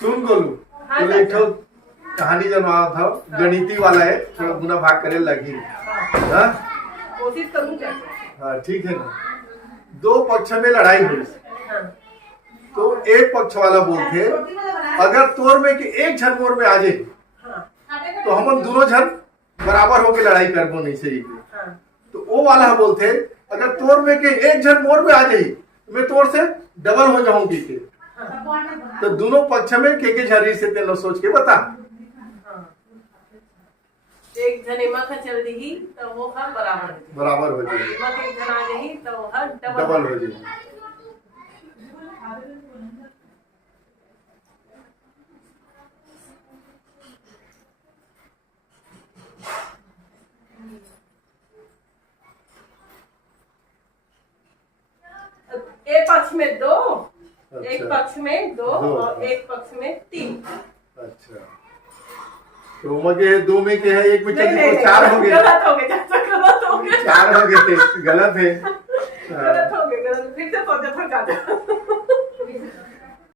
सुन गोलू हाँ, तो एक ठो कहानी जनवा था गणिती वाला है, थोड़ा गुना भाग करे लगी। हाँ कोशिश करूँ चाचा। हाँ ठीक है ना। दो पक्ष में लड़ाई हुई हाँ तो एक पक्ष वाला बोलते अगर तोर में कि एक झन मोर में आ जाए हाँ तो हम दोनों झन बराबर होके लड़ाई करबो नहीं सही। हाँ तो वो वाला बोलते अगर तोर में के एक झन मोर में आ जाए मैं तोर से डबल हो जाऊंगी के। तो दोनों पक्ष में के झरी से तेल सोच के बता। एक जन एमा का चल रही तो वो हर बराबर हो बराबर हो जाए। जाए एमा के एक जन आ गई तो वो हर डबल हो जाए। एक पक्ष में दो, एक अच्छा। पक्ष में दो और एक पक्ष में तीन। अच्छा तो मगे दो में के है एक में नहीं, चली नहीं, तो चार हो गए। गलत हो गए चाचा, गलत हो गए, चार हो गए गलत है। गलत हो गए, गलत। फिर से सोचा था चाचा।